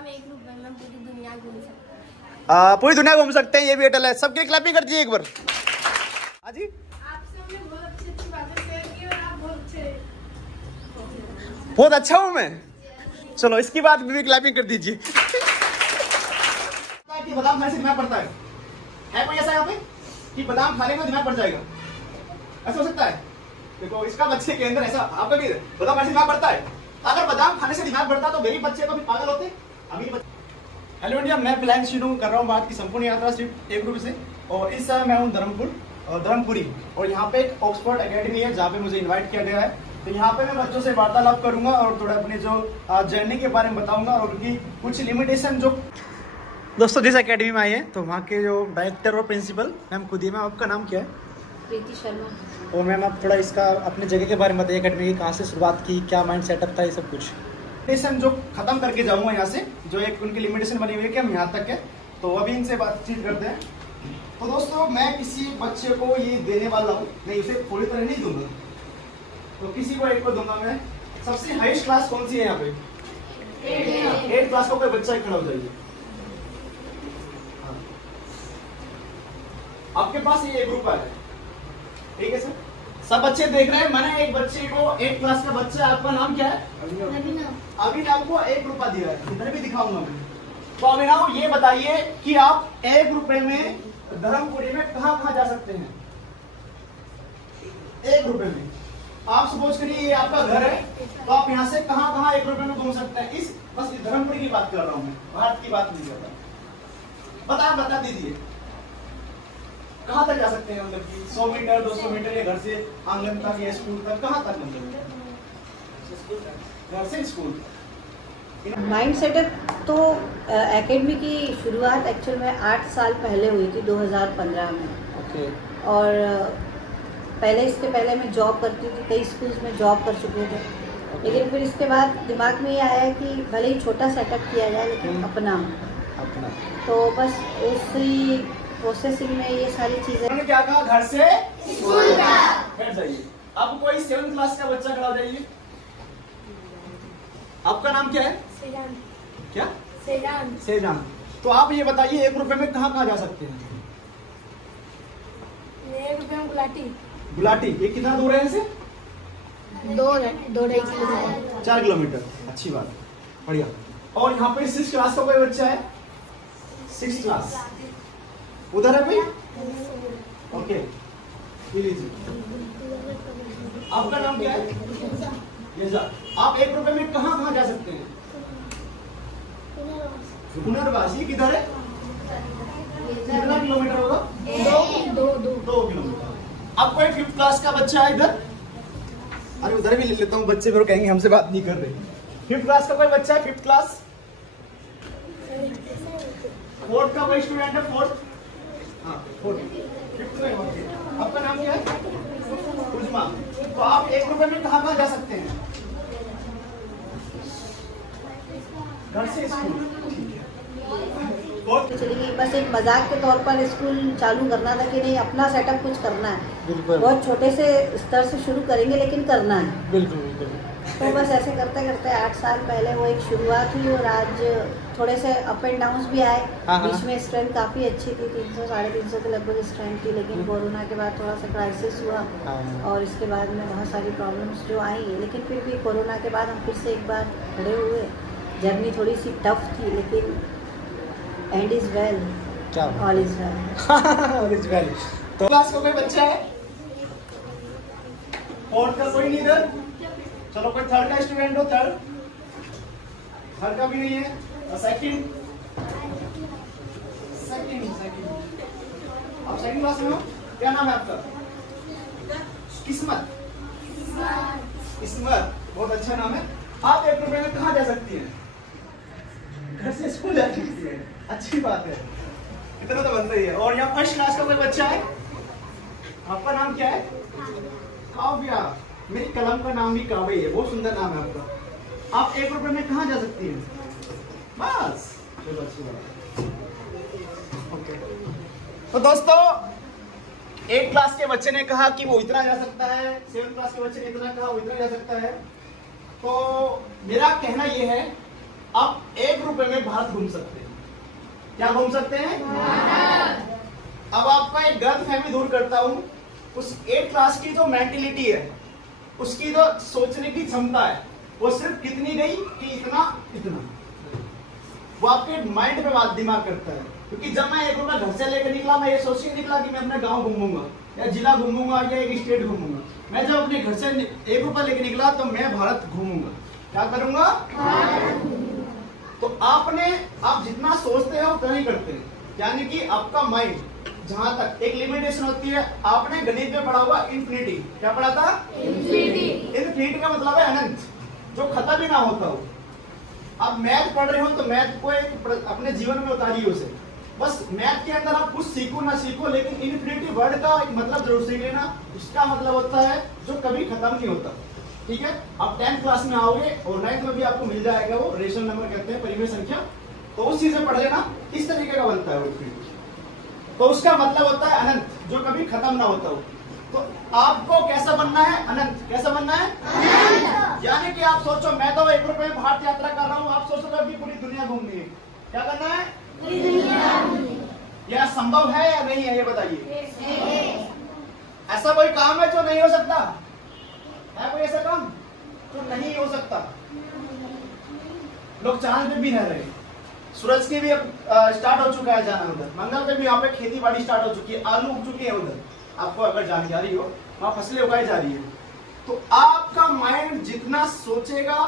हम 1 रुपए में पूरी दुनिया घूम सकते हैं। पूरी दुनिया घूम सकते हैं, ये भी अटल है। सबके क्लैपिंग कर दीजिए एक बार। हाँ जी, आपसे हमने बहुत अच्छी बातें शेयर की और आप बहुत अच्छे। बहुत अच्छा हूँ मैं। चलो इसकी बात भी क्लैपिंग कर दीजिए। कि बादाम खाने से दिमाग बढ़ता है कोई ऐसा यहाँ पे कि बादाम खाने में दिमाग बढ़ जाएगा? ऐसा हो सकता है? देखो इसका बच्चे के अंदर ऐसा, आपका भी बादाम खाने से दिमाग बढ़ता है। अगर बादाम खाने से दिमाग बढ़ता तो गरीब बच्चे तो भी पागल होते। अभी हेलो इंडिया, मैं प्लान शुरू कर रहा हूँ बात की संपूर्ण यात्रा सिर्फ 1 रुपये से। और इस समय मैं हूँ धर्मपुरी, और यहाँ पे एक ऑक्सफोर्ड एकेडमी है जहाँ पे मुझे इन्वाइट किया गया है। तो यहाँ पे मैं बच्चों से वार्तालाप करूंगा और थोड़ा अपने जो जर्नी के बारे में बताऊंगा और उनकी कुछ लिमिटेशन जो दोस्तों जिस एकेडमी में आई है तो वहाँ के जो डायरेक्टर और प्रिंसिपल मैम खुद ही। मैम आपका नाम क्या है? प्रीति शर्मा। और मैम आप थोड़ा इसका अपने जगह के बारे में बताइए, एकेडमी की कहाँ से शुरुआत की, क्या माइंड सेटअप था, ये सब कुछ लिमिटेशन जो खत्म करके जाऊंगा यहाँ से, जो एक उनकी लिमिटेशन बनी हुई है कि हम यहाँ तक है। तो अभी इनसे बातचीत करते हैं। तो दोस्तों मैं किसी बच्चे को ये देने वाला हूँ, मैं इसे पूरी तरह नहीं दूंगा, तो किसी को एक को दूंगा मैं। सबसे हाईएस्ट क्लास कौन सी है यहाँ पे? 8 क्लास का कोई बच्चा खड़ा हो जाइए। आपके पास ये 1 रुपया है, ठीक है सर? सब बच्चे देख रहे हैं। मैंने एक बच्चे को 8 क्लास का बच्चा, आपका नाम क्या है? अभिनव को 1 रुपया दिया है। इधर भी दिखाऊंगा मैं। तो अभिनव ये बताइए कि आप 1 रुपए में धर्मपुरी में कहाँ कहाँ जा सकते हैं? 1 रुपए में आप सपोज करिए ये आपका घर है, तो आप यहाँ से कहाँ कहाँ 1 रुपए में घूम सकते हैं? इस बस धर्मपुरी की बात कर रहा हूँ मैं, भारत की बात नहीं कर रहा। बता दीजिए कहाँ तक जा सकते हैं? मतलब कि 100 मीटर 200 मीटर या घर से आंगन तक या स्कूल तक, कहाँ तक? मतलब घर से स्कूल। माइंड सेटअप तो एकेडमी की शुरुआत एक्चुअल में 8 साल पहले हुई थी 2015 में। ओके। और इसके पहले मैं जॉब करती थी, कई स्कूल्स में जॉब कर चुके थे। लेकिन फिर इसके बाद दिमाग में ये आया कि भले ही छोटा सेटअप किया जाए लेकिन अपना। तो बस उसी प्रोसेसिंग में ये सारी चीजें। उन्होंने क्या कहा? घर से स्कूल तक। बैठ जाइए। अब कोई 7th क्लास का बच्चा खड़ा हो जाइए। आपका नाम क्या है? सेजान। क्या? सेजान। तो आप ये बताइए 1 रुपए में कहाँ कहाँ जा सकते हैं? 1 रुपए में गुलाटी। ये कितना दूर है इनसे? 2-2.5 किलोमीटर। 4 किलोमीटर। अच्छी बात, बढ़िया। और यहाँ पे 6th क्लास का कोई बच्चा है? 6th क्लास उधर है कोई? ओके, लीजिए। आपका नाम क्या है? आप 1 रुपए में कहाँ कहाँ जा सकते हैं? पुनर्वास। ये किधर है? कितना किलोमीटर होगा? 2 किलोमीटर। अब कोई 5th क्लास का बच्चा है इधर? अरे उधर भी ले लेता हूँ, बच्चे फिर कहेंगे हमसे बात नहीं कर रहे। 5th क्लास का कोई बच्चा है? 5th class. 4th का कोई स्टूडेंट है? 4th। हाँ 4th। आपका नाम क्या है? उजमा। तो आप 1 रुपए में कहाँ कहाँ जा सकते हैं? घर से स्कूल। चलिए बस एक मजाक के तौर पर स्कूल चालू करना था कि नहीं अपना सेटअप कुछ करना है। बहुत छोटे से स्तर से शुरू करेंगे लेकिन करना है। बिल्कुल। तो बस ऐसे करते करते 8 साल पहले वो एक शुरुआत हुई और आज थोड़े से अप एंड डाउन भी आए। बीच में स्ट्रेंथ काफ़ी अच्छी थी, 300-350 के लगभग स्ट्रेंथ थी। लेकिन कोरोना के बाद थोड़ा सा क्राइसिस हुआ और इसके बाद में बहुत सारी प्रॉब्लम्स जो आई। लेकिन फिर भी कोरोना के बाद हम फिर से एक बार खड़े हुए। जर्नी थोड़ी सी टफ थी लेकिन and is well, all is well. तो क्लास का कोई बच्चा है? 4th का कोई नहीं इधर? चलो कोई 3rd का स्टूडेंट हो? 3rd का भी नहीं है। 2nd। आप 2nd क्लास में हो? क्या नाम है आपका? किस्मत। बहुत अच्छा नाम है। आप 1 रुपए में कहाँ जा सकती हैं? घर से स्कूल जा सकती है। अच्छी बात है, इतना तो बनता ही है। और यहाँ 1st क्लास का कोई बच्चा है? आपका नाम क्या है? काव्या। मेरी कलम का नाम भी काव्य है, बहुत सुंदर नाम है आपका। आप 1 रुपए में कहाँ जा सकती हैं? बस। चलो अच्छी बात। ओके। तो दोस्तों 8 क्लास के बच्चे ने कहा कि वो इतना जा सकता है, 7th क्लास के बच्चे ने इतना कहा वो इतना जा सकता है। तो मेरा कहना यह है आप 1 रुपए में भारत घूम सकते हैं। क्या घूम सकते हैं? अब आपका एक गलत फहमी दूर करता हूं। उस 8 क्लास की जो मेंटेलिटी है, उसकी जो सोचने की क्षमता है, वो सिर्फ कितनी गई कि इतना इतना। वो आपके माइंड पे बात दिमाग करता है। क्योंकि जब मैं 1 रुपया घर से लेकर निकला, मैं ये सोच के निकला कि मैं अपने गांव घूमूंगा या जिला घूमूंगा या एक स्टेट घूमूंगा। मैं जब अपने घर से 1 रुपया लेकर निकला तो मैं भारत घूमूंगा। क्या करूंगा? तो आप जितना सोचते हो उतना ही करते हैं। यानी कि आपका माइंड, जहां तक एक लिमिटेशन होती है। आपने गणित में पढ़ा हुआ इन्फिनिटी। क्या पढ़ा था? इन्फिनिटी का मतलब है अनंत, जो खत्म ही ना होता हो। आप मैथ पढ़ रहे हो तो मैथ को एक अपने जीवन में उतारिए उसे। बस मैथ के अंदर आप कुछ सीखो ना सीखो, लेकिन इन्फिनिटी वर्ड का एक मतलब जरूर सीख लेना। उसका मतलब होता है जो कभी खत्म नहीं होता। ठीक है, आप 10th क्लास में आओगे और 9th में भी आपको मिल जाएगा, वो रेशनल नंबर कहते हैं, परिमेय संख्या। तो उस चीज में पढ़ लेना, इस तरीके का बनता है वो इन्फिनिटी। तो उसका मतलब होता है अनंत, जो कभी खत्म ना होता हो। तो आपको कैसा बनना है? अनंत। कैसा बनना है? अनंत। यानी कि आप सोचो, मैं तो 1 रुपए में भारत यात्रा कर रहा हूँ, आप सोचो कि पूरी दुनिया घूमनी है। क्या करना है? यह संभव है या नहीं है, ये बताइए। ऐसा कोई काम है जो नहीं हो सकता? है कोई ऐसा काम जो नहीं हो सकता? लोग चांद पे भी रह रहे हैं, सूरज के भी अब स्टार्ट हो चुका है जाना उधर, मंगल पे भी यहाँ पे खेती बाड़ी स्टार्ट हो चुकी है, आलू उग चुके हैं उधर। आपको अगर जानकारी हो, वहां फसलें उगाई जा रही है। तो आपका माइंड जितना सोचेगा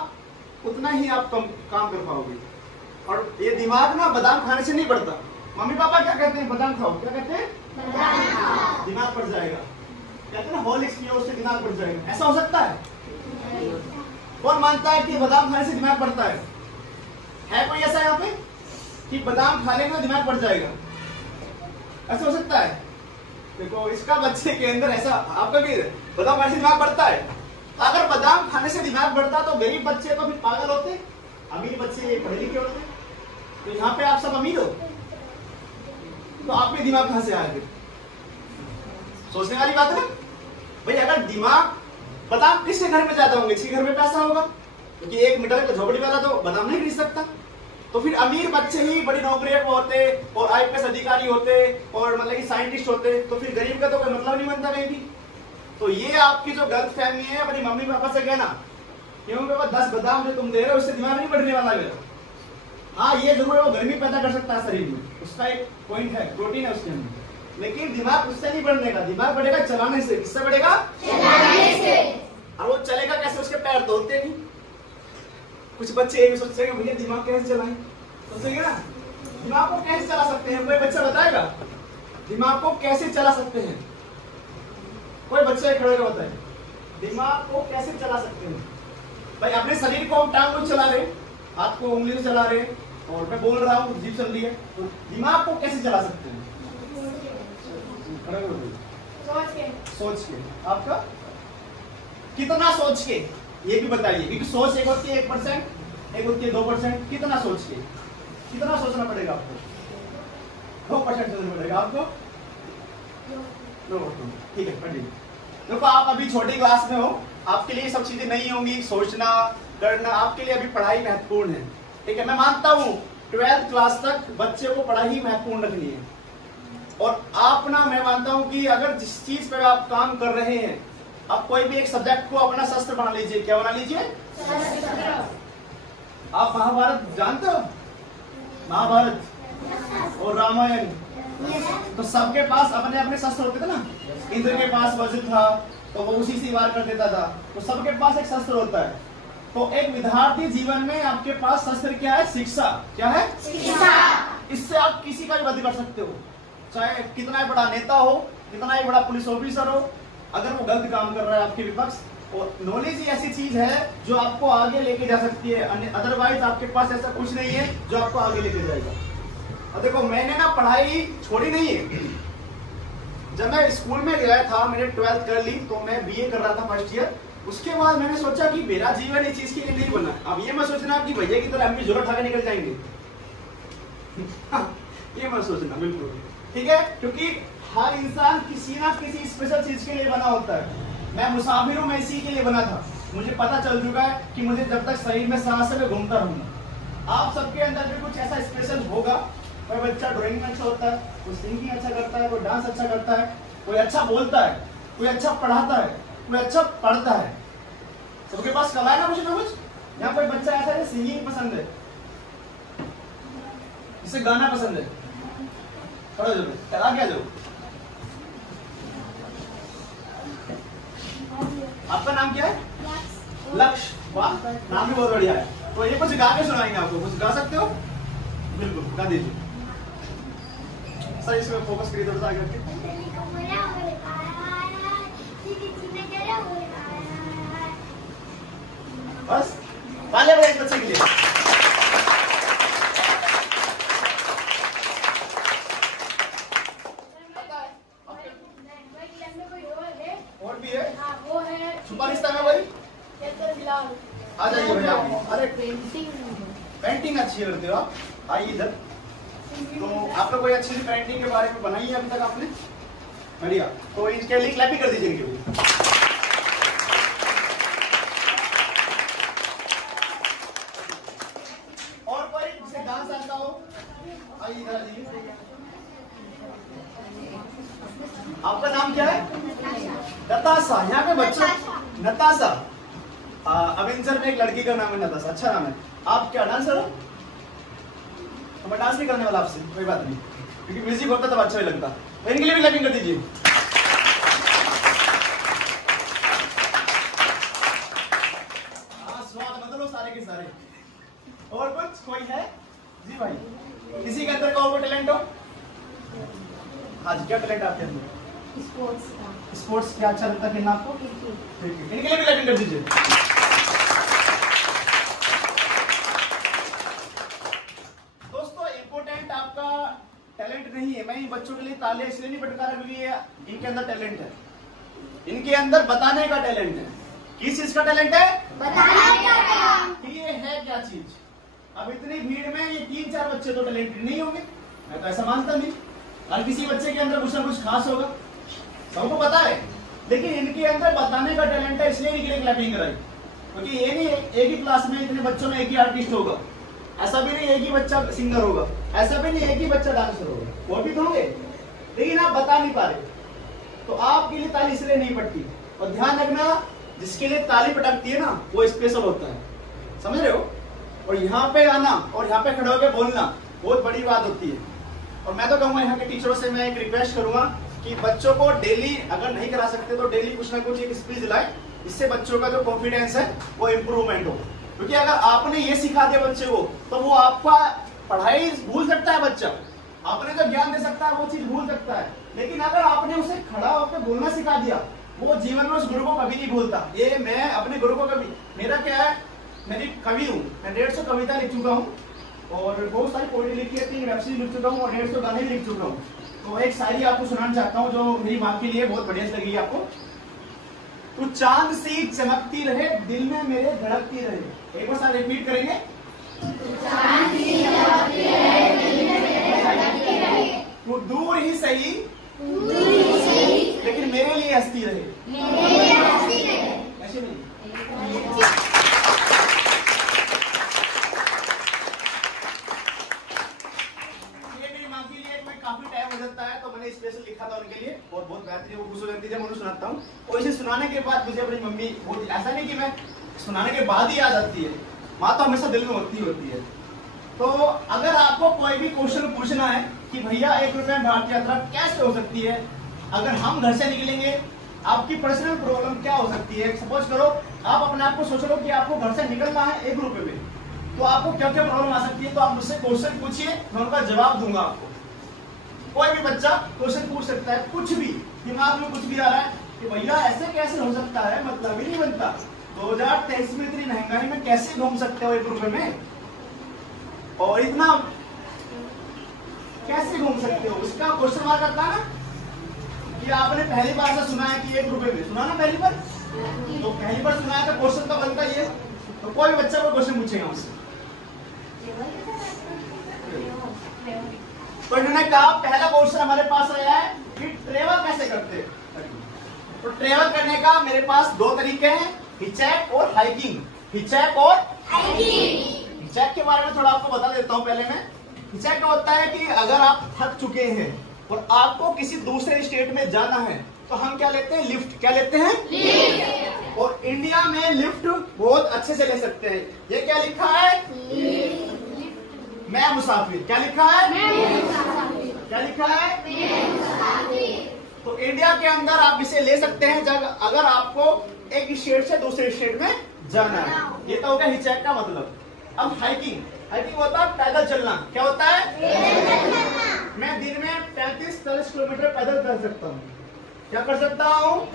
उतना ही आप काम कर पाओगे। और ये दिमाग ना बादाम खाने से नहीं बढ़ता। मम्मी पापा क्या कहते हैं? बादाम खाओ। क्या कहते हैं? दिमाग बढ़ जाएगा। कहते हैं ना हॉर्लिक्स पियो उससे दिमाग बढ़ जाएगा। ऐसा हो सकता है? कौन मानता है कि बादाम खाने से दिमाग बढ़ता है? है कोई ऐसा यहाँ पे कि बादाम खा लेंगे दिमाग बढ़ जाएगा? ऐसा हो सकता है? देखो, इसका बच्चे के अंदर ऐसा, आपका भी बादाम खाने से दिमाग बढ़ता है। अगर बादाम खाने से दिमाग बढ़ता तो गरीब बच्चे तो फिर पागल होते, अमीर बच्चे पढ़े लिखे होते। तो यहाँ पे आप सब अमीर हो, तो आप में दिमाग कहां से आएगा? सोचने वाली बात है ना भाई। अगर दिमाग, बादाम किसके घर में ज्यादा होंगे? जिसके घर में पैसा होगा, क्योंकि एक मीटर का झोपड़ी वाला तो बादाम नहीं खरीद सकता। तो फिर अमीर बच्चे ही बड़ी नौकरियों को होते और आईपीएस अधिकारी होते और मतलब कि साइंटिस्ट होते। तो फिर गरीब का तो कोई मतलब नहीं बनता कहीं भी। तो ये आपकी जो गलतफहमी है, अपनी मम्मी पापा से कहना, क्योंकि पापा 10 बादाम जो तुम दे रहे हो उससे दिमाग नहीं बढ़ने वाला मेरा। हाँ, ये जरूर है, वो गर्मी पैदा कर सकता है शरीर में, उसका एक पॉइंट है, प्रोटीन है उसके अंदर। लेकिन दिमाग उससे नहीं बढ़ने का, दिमाग बढ़ेगा चलाने से। किससे बढ़ेगा? चलाने से। और वो चलेगा कैसे? उसके पैर तोड़ते नहीं। कुछ बच्चे ये भी सोचते हैं भैया दिमाग कैसे चलाएं? सोचेंगे ना, दिमाग को कैसे चला सकते हैं? कोई बच्चा बताएगा दिमाग को कैसे चला सकते हैं? कोई बच्चा खड़े होकर बताए दिमाग को कैसे चला सकते हैं? भाई अपने शरीर को हम टांग को चला रहे, हाथ को उंगली से चला रहे, और मैं बोल रहा हूँ, जीभ चल रही है, तो दिमाग को कैसे चला सकते हैं? सोच के। आपका कितना सोच के, ये भी बताइए। क्योंकि सोच एक होती है 1%, एक होती है 2%। कितना सोच के, कितना सोचना पड़ेगा आपको? 2% सोचना पड़ेगा आपको। ठीक है, पढ़िए। देखो, आप अभी छोटी क्लास में हो, आपके लिए सब चीजें नहीं होंगी, सोचना करना आपके लिए अभी पढ़ाई महत्वपूर्ण है। ठीक है, मैं मानता हूँ 12th क्लास तक बच्चे को पढ़ाई महत्वपूर्ण रखनी है। और आप ना, मैं मानता हूँ कि अगर जिस चीज पर आप काम कर रहे हैं, आप कोई भी एक सब्जेक्ट को अपना शस्त्र बना लीजिए। क्या बना लीजिए? आप महाभारत जानते हो? महाभारत और रामायण, तो सबके पास अपने अपने शस्त्र होते थे ना। इंद्र के पास वज्र था, तो वो उसी से वार कर देता था। तो सबके पास एक शस्त्र होता है। तो एक विद्यार्थी जीवन में आपके पास शस्त्र क्या है? शिक्षा। क्या है? शिक्षा। इससे आप किसी का भी वध कर सकते हो, चाहे कितना ही बड़ा नेता हो, कितना ही बड़ा पुलिस ऑफिसर हो, अगर वो गलत काम कर रहा है आपके विपक्ष। और नॉलेज ही ऐसी चीज है जो आपको आगे लेके जा सकती है, अदरवाइज आपके पास ऐसा कुछ नहीं है जो आपको आगे लेके जाएगा। और देखो, मैंने ना पढ़ाई छोड़ी नहीं है। जब मैं स्कूल में गया था, मैंने 12th कर ली, तो मैं बीए कर रहा था फर्स्ट ईयर। उसके बाद मैंने सोचा कि मेरा जीवन इस चीज के लिए नहीं बना। अब ये मैं सोचना कि भैया की तरह हम भी जोर उठा के निकल जाएंगे। ये मैं सोचना बिल्कुल ठीक है, क्योंकि हर इंसान किसी ना किसी स्पेशल चीज के लिए बना होता है। मैं मुसाफिर हूं, मैं इसी के लिए बना था। मुझे पता चल चुका है कि मुझे जब तक शरीर में सांस है मैं घूमता रहूंगा। आप सबके अंदर भी कुछ ऐसा स्पेशल होगा। कोई बच्चा ड्राइंग में अच्छा होता है, कोई सिंगिंग अच्छा करता है, कोई डांस अच्छा करता है, कोई अच्छा बोलता है, कोई अच्छा पढ़ाता है, कोई अच्छा पढ़ता है। सबके पास कला है ना कुछ ना कुछ। यहाँ कोई बच्चा ऐसा है सिंगिंग पसंद है, जिसे गाना पसंद है, खड़ो जो कला क्या जो। आपका नाम क्या है? लक्ष्य। वाह, नाम भी बहुत बढ़िया है। तो ये कुछ गा के सुनाएंगे आपको, कुछ गा सकते हो? बिल्कुल गा दीजिए सर। इसमें फोकस करिए थोड़ा सा आगे रखिए। बस तालियां बजाइए बच्चे के लिए। और भी है? हाँ, वो है छुपा रिश्ता में वही। बिलाल। आ जाइए भैया। अरे पेंटिंग अच्छी करते हो आप, आइए इधर। तो आपने कोई अच्छी सी पेंटिंग के बारे में बनाई है अभी तक आपने? बढ़िया। तो इसके लिए क्लैपिंग कर दीजिए इनके लिए। और कोई जिसे डांस आता हो, आइए इधर आ जाइए। आपका नाम क्या है? नताशा। यहाँ पे बच्चों नताशा। अवेंजर में एक लड़की का नाम है नताशा, अच्छा नाम है। आप क्या डांसर हो? तो मैं डांस नहीं करने वाला आपसे, कोई बात नहीं, क्योंकि म्यूजिक होता तब अच्छा ही लगता। इनके लिए भी क्लैपिंग कर दीजिए। हाँ, स्वाद बदलो सारे के सारे। और कुछ कोई है? जी भाई, किसी के अंदर का और कोई टैलेंट हो? हाँ जी, क्या टैलेंट है आपके अंदर? स्पोर्ट्स का। स्पोर्ट्स क्या अच्छा लगता है खेलना आपको? ठीक है, इनके लिए भी क्लैपिंग कर दीजिए। दोस्तों, इंपॉर्टेंट आपका टैलेंट नहीं है। मैं इन बच्चों के लिए तालियां इसलिए नहीं बटका रहा क्योंकि ये इनके अंदर टैलेंट है। इनके अंदर बताने का टैलेंट है। किस चीज का टैलेंट है? बताने का। ये है क्या चीज? अब इतनी भीड़ में ये 3-4 बच्चे तो टैलेंटेड नहीं होंगे, मैं तो ऐसा मानता नहीं। हर किसी बच्चे के अंदर कुछ ना कुछ खास होगा, सबको पता है। लेकिन इनके अंदर बताने का टैलेंट है, इसलिए इनके लिए क्लैपिंग कराई। क्योंकि ये नहीं एक ही क्लास में इतने बच्चों में एक ही आर्टिस्ट होगा, ऐसा भी नहीं एक ही बच्चा सिंगर होगा, ऐसा भी नहीं एक ही बच्चा डांसर होगा, और भी तो होंगे, लेकिन आप बता नहीं पा रहे। तो आपके लिए ताली इसलिए नहीं पड़ती। और ध्यान रखना, जिसके लिए ताली पटकती है ना, वो स्पेशल होता है, समझ रहे हो? और यहाँ पे आना और यहाँ पे खड़े होकर बोलना बहुत बड़ी बात होती है। और मैं तो कहूँगा यहाँ के टीचरों से मैं एक रिक्वेस्ट करूंगा कि बच्चों को डेली, अगर नहीं करा सकते तो डेली कुछ ना कुछ एक स्पीच दिलाएं, इससे बच्चों का जो कॉन्फिडेंस है वो इम्प्रूवमेंट हो। क्योंकि अगर आपने ये सिखा दिया बच्चे को, तो वो आपका पढ़ाई भूल सकता है बच्चा, आपने जो ज्ञान दे सकता है वो चीज भूल सकता है। लेकिन अगर आपने उसे खड़ा होकर बोलना सिखा दिया, वो जीवन में उस गुरु को कभी नहीं भूलता। ये मैं अपने गुरु को कभी, मेरा क्या है, मेरी कवि हूँ, मैं 150 कविता लिख चुका हूँ और बहुत सारी पोएट्री लिखी है, 3 वेब सीरीज लिख चुका हूँ और 150 गाने लिख चुका हूँ। तो एक शायरी आपको सुनाना चाहता हूँ जो मेरी माँ के लिए बहुत बढ़िया लगेगी आपको। तू चांद सी चमकती रहे, दिल में मेरे धड़कती रहे। एक बार साथ रिपीट करेंगे। तू दूर ही सही लेकिन मेरे लिए हंसती रहे। ऐसे नहीं, काफी टाइम हो जाता है, तो मैंने स्पेशल लिखा था उनके लिए और बहुत बेहतरीन वो खुश हो जाती है मैं उन्हें सुनाता हूँ। और इसे सुनाने के बाद मुझे अपनी मम्मी बहुत, ऐसा नहीं कि मैं सुनाने के बाद ही याद आती है, माँ तो हमेशा दिल में होती है। तो अगर आपको कोई भी क्वेश्चन पूछना है कि भैया 1 रुपये में भारत यात्रा कैसे हो सकती है, अगर हम घर से निकलेंगे आपकी पर्सनल प्रॉब्लम क्या हो सकती है। सपोज करो आप अपने आप को सोच लो कि आपको घर से निकलना है 1 रुपये में, तो आपको क्या क्या प्रॉब्लम आ सकती है। तो आप मुझसे क्वेश्चन पूछिए, मैं उनका जवाब दूंगा आपको। कोई भी बच्चा क्वेश्चन पूछ सकता है, कुछ भी दिमाग में कुछ भी आ रहा है कि भैया ऐसे कैसे हो सकता है, मतलब ही नहीं बनता। 2023 में इतनी महंगाई में कैसे घूम सकते हो 1 रुपये में, और इतना कैसे घूम सकते हो, उसका क्वेश्चन मार्क आता है ना। कि आपने पहली बार से सुना है कि 1 रुपये में, सुना ना पहली बार, तो पहली बार सुना है तो क्वेश्चन का बनता ये। तो कोई बच्चा को क्वेश्चन पूछेगा मुझसे, तो इन्होंने कहा पहला क्वेश्चन हमारे पास आया है कि ट्रेवल कैसे करते हैं। तो ट्रेवल करने का मेरे पास 2 तरीके हैं, हिचहैक और हाइकिंग। हिचहैक और हाइकिंग। हिचैक के बारे में थोड़ा आपको बता देता हूं पहले मैं। हिचैक क्या होता है कि अगर आप थक चुके हैं और आपको किसी दूसरे स्टेट में जाना है तो हम क्या लेते हैं, लिफ्ट। क्या लेते हैं, लिफ्ट। और इंडिया में लिफ्ट बहुत अच्छे से ले सकते हैं। ये क्या लिखा है, मैं मुसाफिर। क्या लिखा है, क्या लिखा है, तो इंडिया के अंदर आप इसे ले सकते हैं जब अगर आपको एक स्टेट से दूसरे स्टेट में जाना है। ये तो होगा हिचैक का मतलब। अब हाइकिंग, हाइकिंग होता है पैदल चलना। क्या होता है, मैं दिन में 35-40 किलोमीटर पैदल कर सकता हूँ। क्या कर सकता हूँ,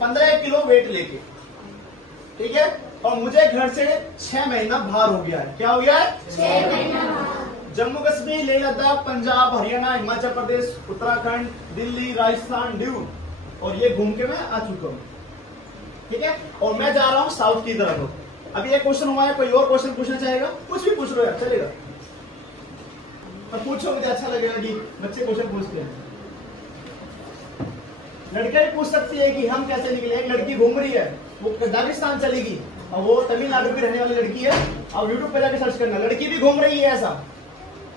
15 किलो वेट लेके, ठीक है। और मुझे घर से 6 महीना बाहर हो गया है। क्या हो गया है, 6 महीना। जम्मू कश्मीर, लेह लद्दाख, पंजाब, हरियाणा, हिमाचल प्रदेश, उत्तराखंड, दिल्ली, राजस्थान, ड्यू, और ये घूम के मैं आ चुका हूँ, ठीक है। और मैं जा रहा हूँ साउथ की तरफ। अभी एक क्वेश्चन हुआ है, कोई और क्वेश्चन पूछना चाहेगा? कुछ भी पूछ लो यार, चलेगा। और पूछो, मुझे अच्छा लगेगा कि बच्चे क्वेश्चन पूछते हैं। लड़कियां भी पूछ सकती है कि हम कैसे निकले। एक लड़की घूम रही है, वो कजाकिस्तान चलेगी और वो तमिलनाडु की रहने वाली लड़की है। अब यूट्यूब पे जाके सर्च करना, लड़की भी घूम रही है ऐसा,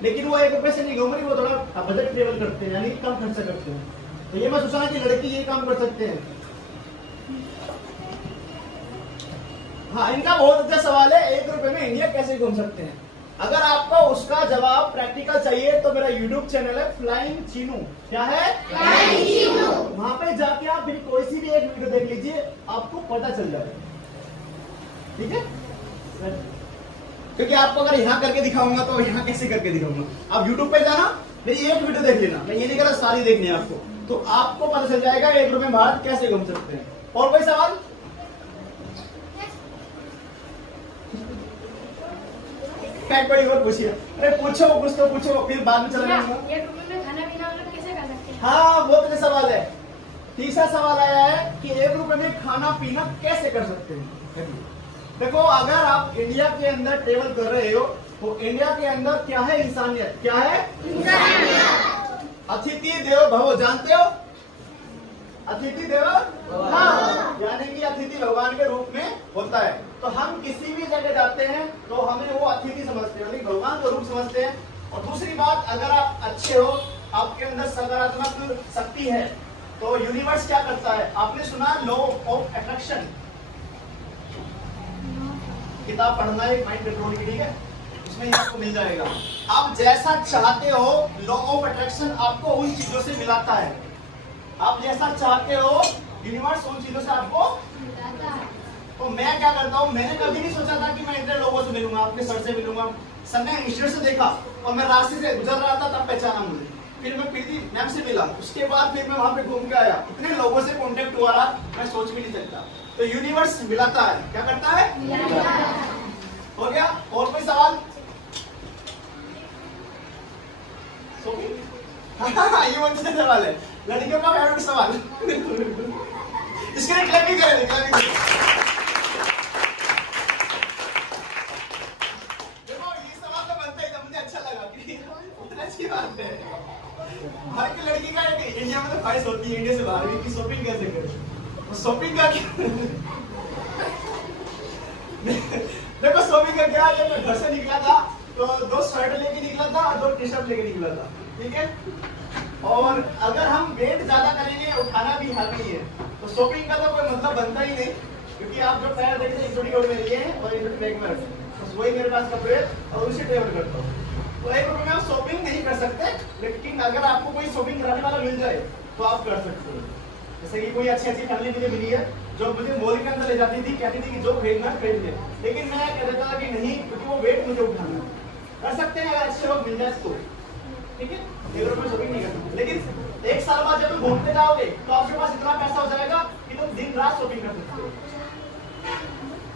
लेकिन वो 1 रुपए से नहीं घूम रही, वो थोड़ा बजट ट्रेवल करते हैं, यानी कम खर्चा करते हैं। तो ये मैं सोचा कि लड़की ये काम कर सकते हैं। हाँ, इनका बहुत अच्छा सवाल है, 1 रुपए में इंडिया कैसे घूम सकते हैं। अगर आपको उसका जवाब प्रैक्टिकल चाहिए तो मेरा यूट्यूब चैनल है फ्लाइंग चीनू। क्या है, फ्लाइंग चीनू। वहां पे जाके आप फिर कोई सी भी एक वीडियो देख लीजिए, आपको पता चल जाएगा, ठीक है। क्योंकि आपको अगर यहाँ करके दिखाऊंगा तो यहाँ कैसे करके दिखाऊंगा। आप यूट्यूब पे जाना, मेरी एक वीडियो देख लेना, मैं ये नहीं कह रहा सारी देखनी है आपको, तो आपको पता चल जाएगा 1 रुपए में भारत कैसे घूम सकते हैं। और कोई सवाल? कोई और पूछिए। अरे पूछो, कुछ तो पूछो, फिर बाद में चला जाऊंगा। खाना पीना कैसे कर सकते हैं? हाँ, बहुत अच्छा सवाल है। तीसरा सवाल आया है कि 1 रुपए में खाना पीना कैसे कर सकते हैं। देखो, अगर आप इंडिया के अंदर ट्रेवल कर रहे हो तो इंडिया के अंदर क्या है, इंसानियत। क्या है, इंसानियत। अतिथि देवो भव, जानते हो? अतिथि देवो, हाँ, यानी कि अतिथि भगवान के रूप में होता है। तो हम किसी भी जगह जाते हैं तो हमें वो अतिथि समझते हैं, यानी भगवान का रूप समझते हैं। और दूसरी बात, अगर आप अच्छे हो, आपके अंदर सकारात्मक शक्ति है, तो यूनिवर्स क्या करता है? आपने सुना लॉ ऑफ अट्रैक्शन, किताब पढ़ना है माइंड कंट्रोल की, ठीक है, उसमें आपको मिल जाएगा। आप जैसा चाहते हो, लॉ ऑफ अट्रैक्शन आपको उन चीजों से मिलाता है। आप जैसा चाहते हो, यूनिवर्स उन चीजों से आपको मिलाता है। तो मैं क्या करता हूँ, मैंने कभी नहीं सोचा था कि मैं इतने लोगों से मिलूंगा, अपने सर से मिलूंगा। सर ने इंस्टीट्यूट से देखा और मैं रास्ते से गुजर रहा था, तब पहचाना मुझे। फिर मैं प्रीति मैम से मिला, उसके बाद फिर मैं वहां पे घूम के आया। इतने लोगों से कांटेक्ट हुआ रहा, मैं सोच भी नहीं सकता। तो यूनिवर्स मिलाता है। क्या करता है, मिलाता है। हो गया? और कोई सवाल? ये मुझसे सवाल है, लड़कियों का फेवरेट सवाल। इसके लिए क्लैपिंग करें, क्लैपिंग करें। देखो, ये सवाल तो बनता ही था, मुझे अच्छा लगा कि उतना अच्छी बात है। हर एक लड़की का एक इंडिया में तो ख्वाहिश होती है इंडिया से बाहर की शॉपिंग कैसे करें। शॉपिंग का क्या, देखो शॉपिंग का क्या है, मैं घर से निकला था तो 2 शर्ट लेके निकला था और 2 टी शर्ट लेके निकला था, ठीक है। और अगर हम वेट ज्यादा करेंगे, उठाना भी हैवी है, तो शॉपिंग का तो कोई मतलब बनता ही नहीं। क्योंकि आप जो पैर देखते हैं, छोटी कोट में लिए हैं और एक बैग में रखते हैं, बस वही मेरे पास कपड़े और उसी ट्रेवल करता हूँ। तो 1 रुपए में आप शॉपिंग नहीं कर सकते, लेकिन अगर आपको कोई शॉपिंग कराने वाला मिल जाए तो आप कर सकते हो। जैसे कि कोई अच्छी अच्छी फैमिली मुझे मिली है जो मुझे मॉल के अंदर ले जाती थी, कहती थी कि जो खरीदना खरीद ले, लेकिन मैं कह देता था कि नहीं, क्योंकि वो वेट मुझे उठाना है। कर सकते हैं अगर अच्छे लोग मिल जाए तो, ठीक है। 1 रुपए शॉपिंग नहीं कर सकते, लेकिन 1 साल बाद जब तुम घूमते जाओगे तो आपके पास इतना पैसा हो जाएगा कि तुम दिन रात शॉपिंग कर सकते हो,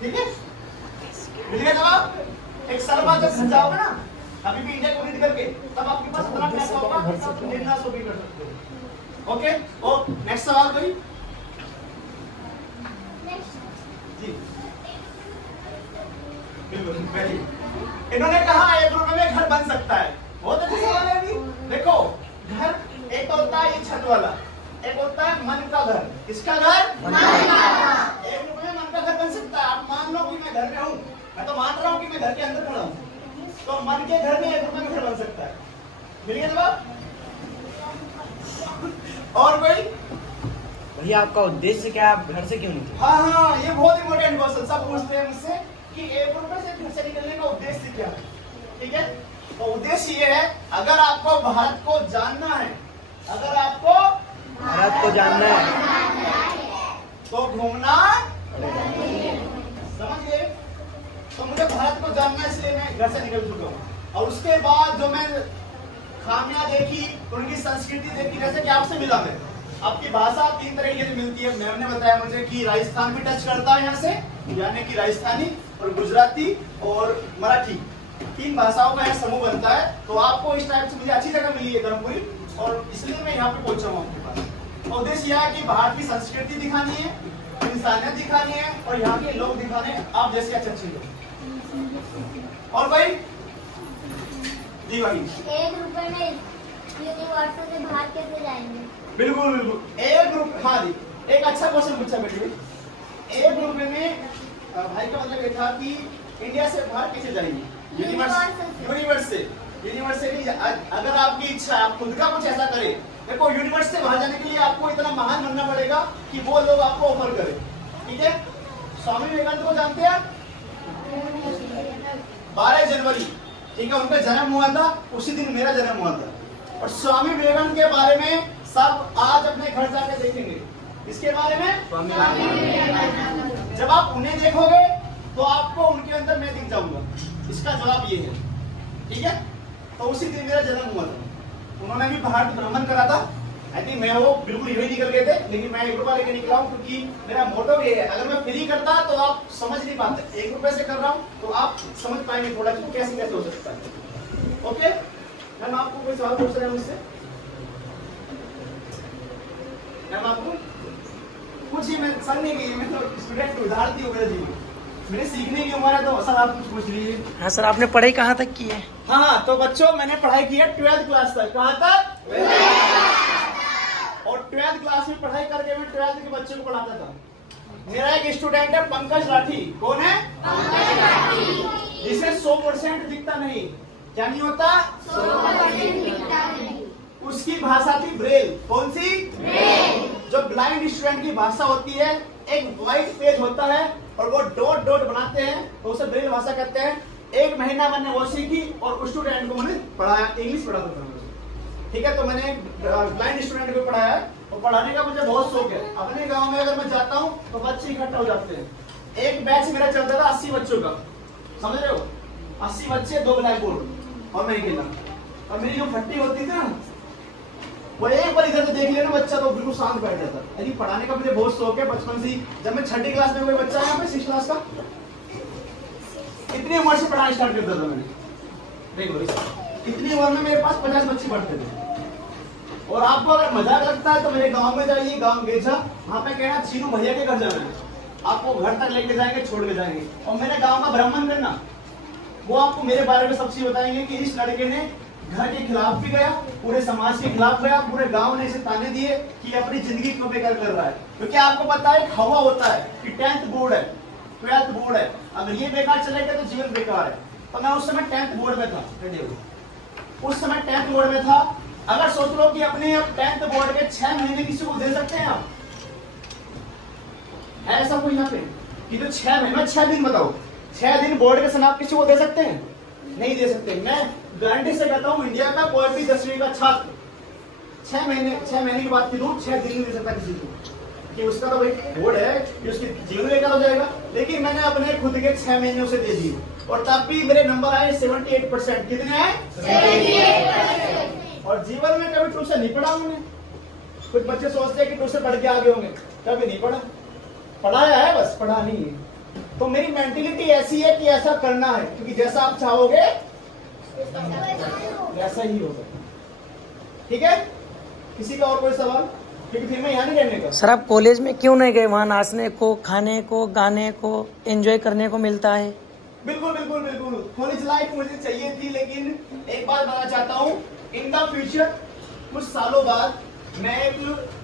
ठीक है। मिल गया जवाब? 1 साल बाद जब घर जाओगे ना, अभी भी इंडिया को रीड करके, तब आपके पास इतना पैसा होगा कि तुम दिन रात शॉपिंग कर सकते हो। ओके, और नेक्स्ट सवाल कोई? जी, इन्होंने कहा 1 रुपए में घर बन सकता है। बहुत अच्छा सवाल है। अभी देखो, घर एक होता है ये छत वाला, एक होता है मन का घर। किसका घर? मन का। 1 रुपए में मन का घर बन सकता है। आप मान लो कि मैं घर में हूँ, मैं तो मान रहा हूँ कि मैं घर के अंदर खड़ा हूँ, तो मन के घर में 1 रुपए में घर बन सकता है। मिल गया जवाब? और कोई? भैया आपका उद्देश्य क्या है, आप घर से क्यों निकले? हाँ, ये बहुत इंपॉर्टेंट क्वेश्चन सब पूछते हैं मुझसे कि 1 रुपए से घर से निकलने का उद्देश्य क्या है। ठीक है, तो उद्देश्य ये है, अगर आपको भारत को जानना है, अगर आपको भारत को जानना है तो घूमना समझिए। तो मुझे भारत को जानना है, इसलिए मैं घर से निकल चुका हूँ। और उसके बाद जो मैं खामियां देखी, उनकी संस्कृति देखी, जैसे कि आपसे मिला मैं, आपकी भाषा 3 तरीके से मिलती है। मैम ने बताया मुझे कि राजस्थान भी टच करता है यहाँ से, यानी कि राजस्थानी और गुजराती और मराठी 3 भाषाओं का यह समूह बनता है। तो आपको इस टाइप से मुझे अच्छी जगह मिली है धर्मपुरी, और इसलिए मैं यहाँ पे पहुंचा हूँ आपके पास। तो उद्देश्य यह है कि भारत की संस्कृति दिखानी है, इंसानियत दिखानी है, और यहाँ के लोग दिखाने हैं, आप जैसे अच्छे लोग। और भाई जी भाई, 1 रुपए में यूनिवर्सल से बाहर कैसे जाएंगे? बिल्कुल बिल्कुल, 1 रुपए। हाँ जी, एक अच्छा क्वेश्चन पूछा बेटे। 1 रुपए में भाई का मतलब ये था कि इंडिया से बाहर कैसे जाएंगे? यूनिवर्स से। अगर आपकी इच्छा है, आप खुद का कुछ ऐसा करें, देखो यूनिवर्स से बाहर जाने के लिए आपको इतना महान बनना पड़ेगा कि वो लोग आपको ऑफर करें। ठीक है, स्वामी विवेकानंद को जानते हैं आप? 12 जनवरी, ठीक है, उनका जन्म हुआ था, उसी दिन मेरा जन्म हुआ था। और स्वामी विवेकानंद के बारे में सब आज अपने घर जाकर देखेंगे। इसके बारे में स्वामी विवेकानंद। जब आप उन्हें देखोगे तो आपको उनके अंदर मैं दिख जाऊंगा। इसका जवाब ये है। ठीक है, तो उसी दिन मेरा जन्म हुआ था। उन्होंने भी भारत भ्रमण करा था। आई थिंक मैं वो बिल्कुल यही निकल गए थे, लेकिन मैं 1 रुपया लेके निकला हूँ, क्योंकि मेरा मोटो ये है, अगर मैं फ्री करता तो आप समझ नहीं पाते। 1 रुपए से कर रहा हूँ तो आप समझ पाएंगे थोड़ा कि कैसे कैसे हो सकता है। ओके मैम, आपको कोई सवाल पूछ रहे हैं मुझसे? मैम आपको कुछ ही, मैं सर नहीं की, मैं तो स्टूडेंट विद्यार्थी हूँ मेरे जीवन, मेरे सीखने की उम्र है, तो सर आप कुछ पूछ लीजिए। हाँ सर, आपने पढ़ाई कहाँ तक की है? हाँ, तो बच्चों मैंने पढ़ाई की है 12th क्लास तक। कहाँ तक? और 12th क्लास में पढ़ाई करके मैं 12th के बच्चे को पढ़ाता था। मेरा एक स्टूडेंट है पंकज राठी। कौन है? पंकज राठी। जिसे 100% दिखता नहीं। क्या नहीं होता? 100% दिखता नहीं। उसकी भाषा थी ब्रेल। कौन सी? ब्रेल। जो ब्लाइंड स्टूडेंट की भाषा होती है, एक व्हाइट पेज होता है और वो डॉट डॉट बनाते हैं, तो उसे ब्रेल भाषा कहते हैं। 1 महीना मैंने वो सीखी और उस स्टूडेंट को मैंने पढ़ाया, इंग्लिश पढ़ाता था। ठीक है, तो मैंने ब्लाइंड स्टूडेंट को पढ़ाया है और पढ़ाने का मुझे बहुत शौक है। अपने गांव में अगर मैं जाता हूँ तो बच्चे इकट्ठा हो जाते हैं। एक बैच मेरा चलता था 80 बच्चों का, समझ रहे हो? 80 बच्चे, 2 ब्लैक बोर्ड और मैं अकेला। और मेरी जो फट्टी होती थी ना, वो एक बार इधर से देख लिया ना बच्चा तो बिल्कुल शांत बैठ जाता। यानी पढ़ाने का मुझे बहुत शौक है बचपन से। जब मैं 6ठी क्लास में, कोई बच्चा है यहाँ पे 6th क्लास का, इतनी उम्र से पढ़ाना स्टार्ट करता था मैंने। देखो इतनी उम्र में मेरे पास 50 बच्चे पढ़ते थे। और आपको अगर मजाक लगता है तो मेरे गांव में जाइए, गांव गेजा, वहां पे कहना चीनू भैया के घर जाना है, आपको घर तक लेके जाएंगे, छोड़ के जाएंगे। और मेरे गांव का भ्रमण करना, वो आपको मेरे बारे में सब चीज बताएंगे कि इस लड़के ने घर के खिलाफ भी गया, पूरे समाज के खिलाफ गया, पूरे गांव ने इसे ताने दिए कि अपनी जिंदगी क्यों बेकार कर रहा है। क्योंकि आपको पता है हवा होता है कि 10th बोर्ड है, 12th बोर्ड है, अगर ये बेकार चलेगा तो जीवन बेकार है। तो मैं उस समय 10th बोर्ड में था, उस समय 10th बोर्ड में था। अगर सोच लो कि अपने 10th बोर्ड के 6 महीने किसी को दे सकते हैं आप? है ऐसा कोई यहाँ पे कि जो 6 महीने, 6 दिन बताओ, 6 दिन बोर्ड के समय आप किसी को दे सकते हैं? नहीं दे सकते। मैं गारंटी से कहता हूँ इंडिया का कोई भी 10वीं का छात्र 6 महीने की बात की दूर 6 दिन नहीं दे सकता किसी को, कि उसका तो भाई बोर्ड है कि उसकी जीवन बेकार हो जाएगा। लेकिन मैंने अपने खुद के 6 महीने उसे दे दिए और तब भी मेरे नंबर आए 78%। कितने आए? 78%। और जीवन में कभी ट्यूशन नहीं पढ़ा हमने। कुछ बच्चे सोचते हैं कि ट्यूशन पढ़ के आगे होंगे, कभी नहीं पढ़ा, पढ़ाया है बस, पढ़ा नहीं है। तो मेरी मेंटेलिटी ऐसी है कि ऐसा करना है, क्योंकि जैसा आप चाहोगे वैसा ही होगा। ठीक है, किसी का और कोई सवाल? क्योंकि फिर मैं यहाँ नहीं रहने का। सर आप कॉलेज में क्यों नहीं गए? वहाँ नाचने को, खाने को, गाने को, एंजॉय करने को मिलता है। बिल्कुल बिल्कुल बिल्कुल, कॉलेज लाइफ मुझे चाहिए थी, लेकिन एक बात बताना चाहता हूँ, इन द फ्यूचर कुछ सालों बाद मैं एक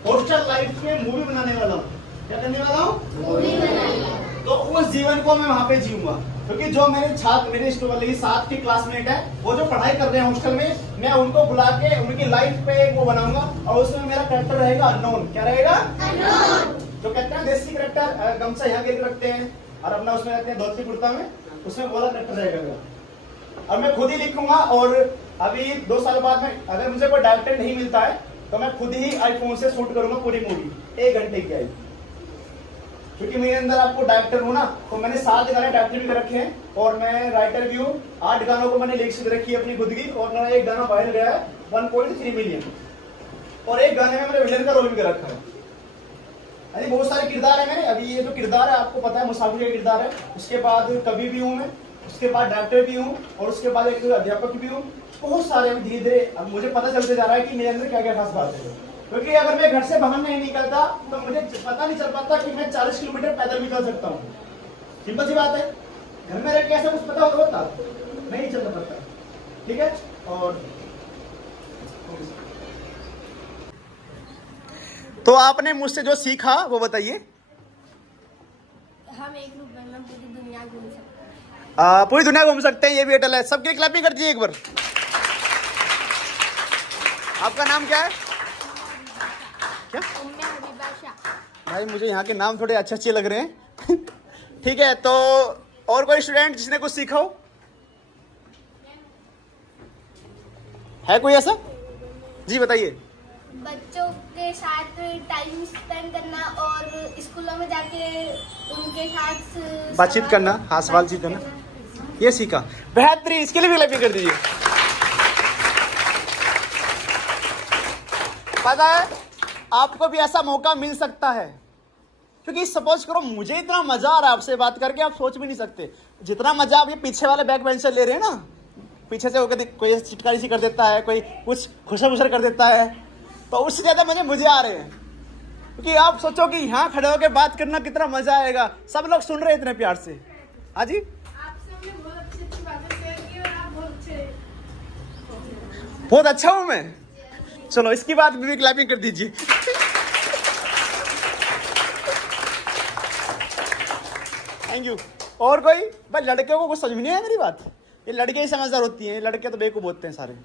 हॉस्टल लाइफ में मूवी बनाने वाला हूँ। क्या करने वाला हूँ? मूवी बनाने। तो उस जीवन को मैं वहां पे जीऊंगा, क्योंकि जो मेरे छात्र, मेरे वाले साथ के क्लासमेट है, वो जो पढ़ाई कर रहे हैं हॉस्टल में, मैं उनको बुला के उनकी लाइफ पे एक वो बनाऊंगा, और उसमें मेरा कैरेक्टर रहेगा अननोन। क्या रहेगा? अननोन। जो कहते हैं देसी कैरेक्टर, गमछा यहाँ गिर रखते हैं और अपना उसमें रहते हैं धोती कुर्ता में, उसमें बोला कैरेक्टर रहेगा मेरा। और मैं खुद ही लिखूंगा, और अभी 2 साल बाद में अगर मुझे कोई डायरेक्टर नहीं मिलता है तो मैं खुद ही आईफोन से शूट करूंगा पूरी मूवी, 1 घंटे की आएगी। क्योंकि मेरे अंदर आपको डायरेक्टर हूं ना, तो मैंने 7 गाने डायरेक्टर भी कर रखे हैं, और मैं राइटर भी हूँ। 8 गानों को मैंने लिरिक्स रखी है अपनी खुद की, और मेरा एक गाना वायरल गया है 1.3 मिलियन, और एक गाने में मैंने विलेन का रोल भी कर रखा है। अरे बहुत सारे किरदार है मेरे। अभी ये जो किरदार है आपको पता है, मुसाफिर का किरदार है, उसके बाद कवि भी हूँ मैं, उसके बाद डायरेक्टर भी हूँ, और उसके बाद एक अध्यापक भी हूँ। बहुत सारे धीरे धीरे अब मुझे पता चलते जा रहा है कि मेरे अंदर क्या क्या खास बात है। क्योंकि अगर मैं घर से बाहर नहीं निकलता तो मुझे पता नहीं चल पाता कि मैं 40 किलोमीटर पैदल भी चल सकता हूँ। सिंपल सी बात है, घर में रह के ऐसा कुछ पता होता नहीं चल पाता। ठीक है, और तो आपने मुझसे जो सीखा वो बताइए। हम 1 रुपए में पूरी दुनिया घूम सकते हैं। पूरी दुनिया घूम सकते हैं, ये भी अटल है। सबके क्लैपिंग कर दीजिए एक बार। आपका नाम क्या है? क्या? भाई मुझे यहाँ के नाम थोड़े अच्छे लग रहे हैं। ठीक है, तो और कोई स्टूडेंट जिसने कुछ सीखा हो? है कोई ऐसा? जी बताइए। बच्चों के साथ टाइम स्पेंड करना, और स्कूलों में जाके उनके साथ बातचीत करना, हाँ सवाल-चीत करना, ये सीखा। बेहतरीन, इसके लिए भी क्लैपिंग कर दीजिए। पता है आपको भी ऐसा मौका मिल सकता है, क्योंकि सपोज करो मुझे इतना मजा आ रहा है आपसे बात करके, आप सोच भी नहीं सकते जितना मजा आप ये पीछे वाले बैक बेंचर ले रहे हैं ना। पीछे से होकर कोई चिटकारी सी कर देता है, कोई कुछ खुशर कर देता है, तो उससे ज्यादा मुझे आ रहे हैं। क्योंकि आप सोचो कि यहाँ खड़े होकर बात करना कितना मजा आएगा। सब लोग सुन रहे हैं इतने प्यार से। हाँ जी, आपसे हमने बहुत अच्छी बातें शेयर की, और आप बहुत अच्छे, बहुत अच्छा हूं मैं। चलो इसकी बात भी क्लैपिंग कर दीजिए। Thank you. और कोई? भाई लड़कियों को कुछ समझ में नहीं है मेरी बात। ये लड़के ही समझदार होती हैं, लड़के तो बेवकूफ होते हैं सारे।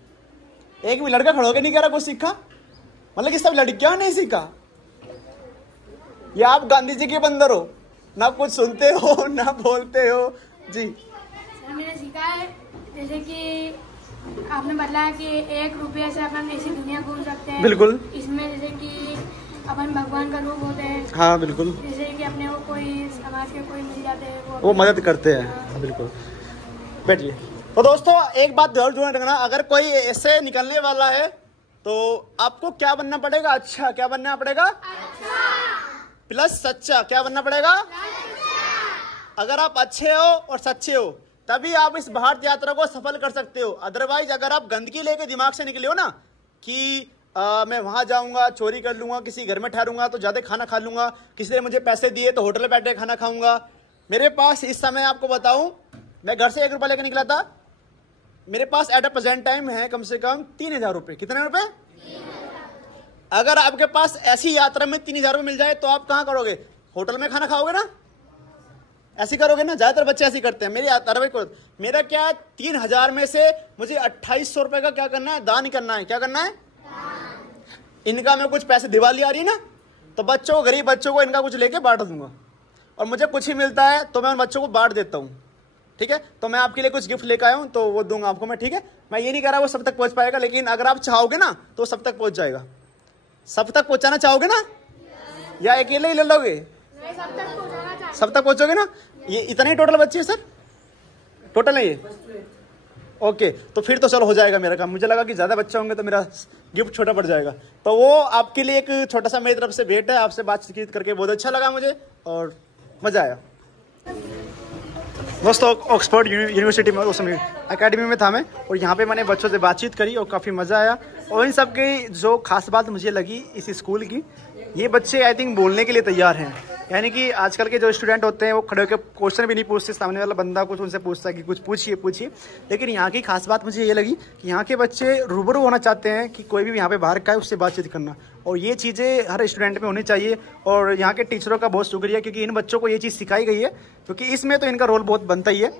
एक भी लड़का खड़ा होकर नहीं कह रहा कुछ सीखा, मतलब कि सब लड़कियां नहीं सीखा। ये आप गांधी जी के बंदर हो, ना कुछ सुनते हो ना बोलते हो। जी मैंने सीखा है, जैसे कि आपने बताया कि 1 रुपये से अपन ऐसी दुनिया घूम सकते हैं। बिल्कुल। इसमें जैसे कि अपन भगवान का रूप होते हैं। हाँ बिल्कुल। जैसे कि अपने को कोई समाज के कोई मिल जाते हैं, वो मदद करते हैं। हाँ बिल्कुल। बैठिए। तो दोस्तों एक बात ध्यान रखना, अगर कोई ऐसे निकलने वाला है तो आपको क्या बनना पड़ेगा? अच्छा। क्या बनना पड़ेगा? अच्छा प्लस सच्चा। क्या बनना पड़ेगा? सच्चा। अगर आप अच्छे हो और सच्चे हो तभी आप इस भारत यात्रा को सफल कर सकते हो। अदरवाइज अगर आप गंदगी लेके दिमाग से निकले हो ना कि मैं वहां जाऊंगा, चोरी कर लूंगा, किसी घर में ठहरूंगा तो ज्यादा खाना खा लूंगा, किसी ने मुझे पैसे दिए तो होटल में बैठ के खाना खाऊंगा। मेरे पास इस समय आपको बताऊं, मैं घर से 1 रुपया लेकर निकला था, मेरे पास एट अ प्रेजेंट टाइम है कम से कम 3000 रुपये। कितने रुपए? 3000। अगर आपके पास ऐसी यात्रा में 3000 रुपये मिल जाए तो आप कहाँ करोगे? होटल में खाना खाओगे ना, ऐसी करोगे ना। ज्यादातर बच्चे ऐसी करते हैं। मेरा क्या 3000 में से मुझे 2800 रुपए का क्या करना है? दान करना है। क्या करना है? इनका में कुछ पैसे, दिवाली आ रही है ना, तो बच्चों, गरीब बच्चों को इनका कुछ लेके बांट दूंगा, और मुझे कुछ ही मिलता है तो मैं उन बच्चों को बांट देता हूँ। ठीक है, तो मैं आपके लिए कुछ गिफ्ट लेकर आया हूँ तो वो दूंगा आपको मैं। ठीक है, मैं ये नहीं कह रहा वो सब तक पहुंच पाएगा, लेकिन अगर आप चाहोगे ना तो सब तक पहुंच जाएगा। सब तक पहुंचाना चाहोगे ना, या अकेले ही ले लोगे? सब तक पहुंचोगे ना। ये इतने ही टोटल बच्चे हैं सर? टोटल है ये? ओके, तो फिर तो चलो हो जाएगा मेरा काम। मुझे लगा कि ज्यादा बच्चे होंगे तो मेरा गिफ्ट छोटा पड़ जाएगा। तो वो आपके लिए एक छोटा सा मेरी तरफ से भेंट है। आपसे बातचीत करके बहुत अच्छा लगा मुझे और मजा आया। दोस्तों ऑक्सफोर्ड यूनिवर्सिटी में उस समय अकेडमी में था मैं, और यहाँ पे मैंने बच्चों से बातचीत करी और काफ़ी मज़ा आया। और इन सब की जो खास बात मुझे लगी इस स्कूल की, ये बच्चे आई थिंक बोलने के लिए तैयार हैं। यानी कि आजकल के जो स्टूडेंट होते हैं वो खड़े होकर क्वेश्चन भी नहीं पूछते, सामने वाला बंदा कुछ उनसे पूछता है कि कुछ पूछिए। लेकिन यहाँ की खास बात मुझे ये लगी कि यहाँ के बच्चे रूबरू होना चाहते हैं कि कोई भी यहाँ पे बाहर का है उससे बातचीत करना, और ये चीज़ें हर स्टूडेंट में होनी चाहिए। और यहाँ के टीचरों का बहुत शुक्रिया, क्योंकि इन बच्चों को ये चीज़ सिखाई गई है, क्योंकि इसमें तो इनका रोल बहुत बनता ही है।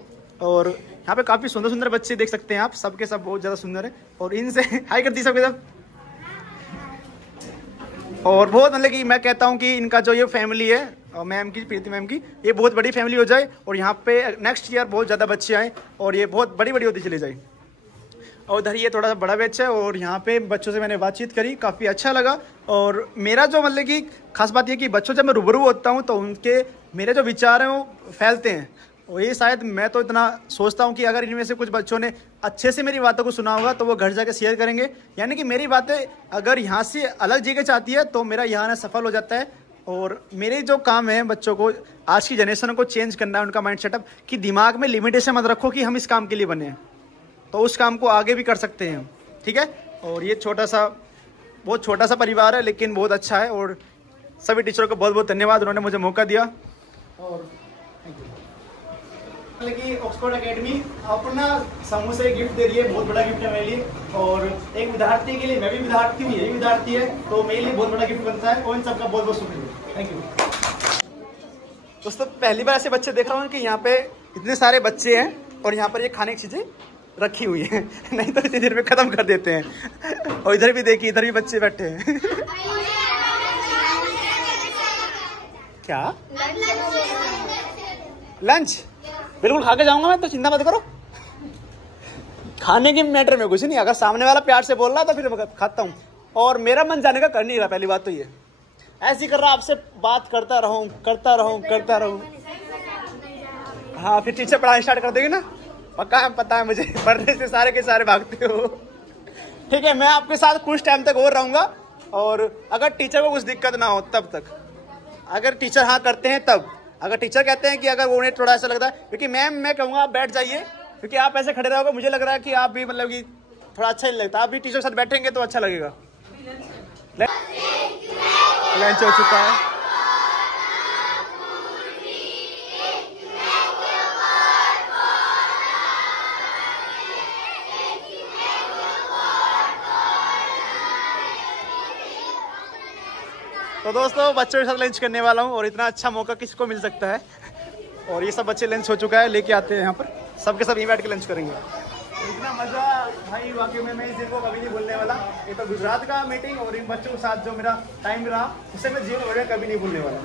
और यहाँ पे काफ़ी सुंदर सुंदर बच्चे देख सकते हैं आप, सबके सब बहुत ज़्यादा सुंदर है, और इनसे हाई करती सबके सब। और बहुत मतलब कि मैं कहता हूँ कि इनका जो ये फैमिली है मैम की, प्रीति मैम की, ये बहुत बड़ी फैमिली हो जाए, और यहाँ पे नेक्स्ट ईयर बहुत ज़्यादा बच्चे आए और ये बहुत बड़ी होती चली जाए। और उधर ये थोड़ा सा बड़ा बैच है, और यहाँ पे बच्चों से मैंने बातचीत करी, काफ़ी अच्छा लगा। और मेरा जो मतलब कि खास बात ये कि बच्चों जब मैं रूबरू होता हूँ तो उनके मेरे जो विचार हैं वो फैलते हैं, और ये शायद मैं तो इतना सोचता हूँ कि अगर इनमें से कुछ बच्चों ने अच्छे से मेरी बातों को सुना होगा तो वो घर जाकर शेयर करेंगे। यानी कि मेरी बातें अगर यहाँ से अलग जगह चाहती है तो मेरा यहाँ ना सफल हो जाता है। और मेरे जो काम है बच्चों को, आज की जनरेशन को चेंज करना है उनका माइंड सेटअप, कि दिमाग में लिमिटेशन मत रखो कि हम इस काम के लिए बने हैं, तो उस काम को आगे भी कर सकते हैं, ठीक है। और ये बहुत छोटा सा परिवार है लेकिन बहुत अच्छा है, और सभी टीचरों को बहुत बहुत धन्यवाद, उन्होंने मुझे मौका दिया। और कि ऑक्सफोर्ड एकेडमी अपना समूह से गिफ्ट दे रही है, बहुत बड़ा गिफ्ट है मेरे लिए, और एक विद्यार्थी के लिए, मैं भी विद्यार्थी हूँ, ये भी विद्यार्थी है, तो मेरे लिए बहुत बड़ा गिफ्ट बनता है, और इन सबका बहुत बहुत शुक्रिया, थैंक यू। दोस्तों पहली बार ऐसे बच्चे देख रहा हूँ कि यहाँ पे इतने सारे बच्चे हैं और यहाँ पर ये खाने की चीजें रखी हुई है, नहीं तो इतनी देर में खत्म कर देते हैं। और इधर भी देखिए, इधर भी बच्चे बैठे हैं। क्या लंच? बिल्कुल खा के जाऊंगा मैं, तो चिंता मत करो, खाने के मैटर में कुछ नहीं, अगर सामने वाला प्यार से बोल रहा है तो फिर खाता हूँ। और मेरा मन जाने का कर नहीं रहा, पहली बात तो ये ऐसे ही कर रहा, आपसे बात करता रहूं। हाँ, फिर टीचर पढ़ाना स्टार्ट कर देगी ना, पता है मुझे, पढ़ने से सारे के सारे भागते हो। ठीक है, मैं आपके साथ कुछ टाइम तक और रहूंगा, और अगर टीचर को कुछ दिक्कत ना हो तब तक, अगर टीचर हाँ करते हैं तब, अगर टीचर कहते हैं कि अगर उन्हें थोड़ा ऐसा लगता है, क्योंकि मैम मैं कहूँगा आप बैठ जाइए, क्योंकि आप ऐसे खड़े रहोगे मुझे लग रहा है कि आप भी मतलब कि थोड़ा अच्छा नहीं लगता, आप भी टीचर के साथ बैठेंगे तो अच्छा लगेगा। लंच हो चुका है। तो दोस्तों बच्चों के साथ लंच करने वाला हूँ, और इतना अच्छा मौका किसको मिल सकता है। और ये सब बच्चे लंच हो चुका है, लेके आते हैं यहाँ पर, सबके सब यहीं बैठ के लंच करेंगे। इतना मजा भाई वाकई में मैं इस दिन को कभी नहीं भूलने वाला। ये तो गुजरात का मीटिंग और इन बच्चों के साथ जो मेरा टाइम रहा, उसे मैं जीवन भर कभी नहीं भूलने वाला।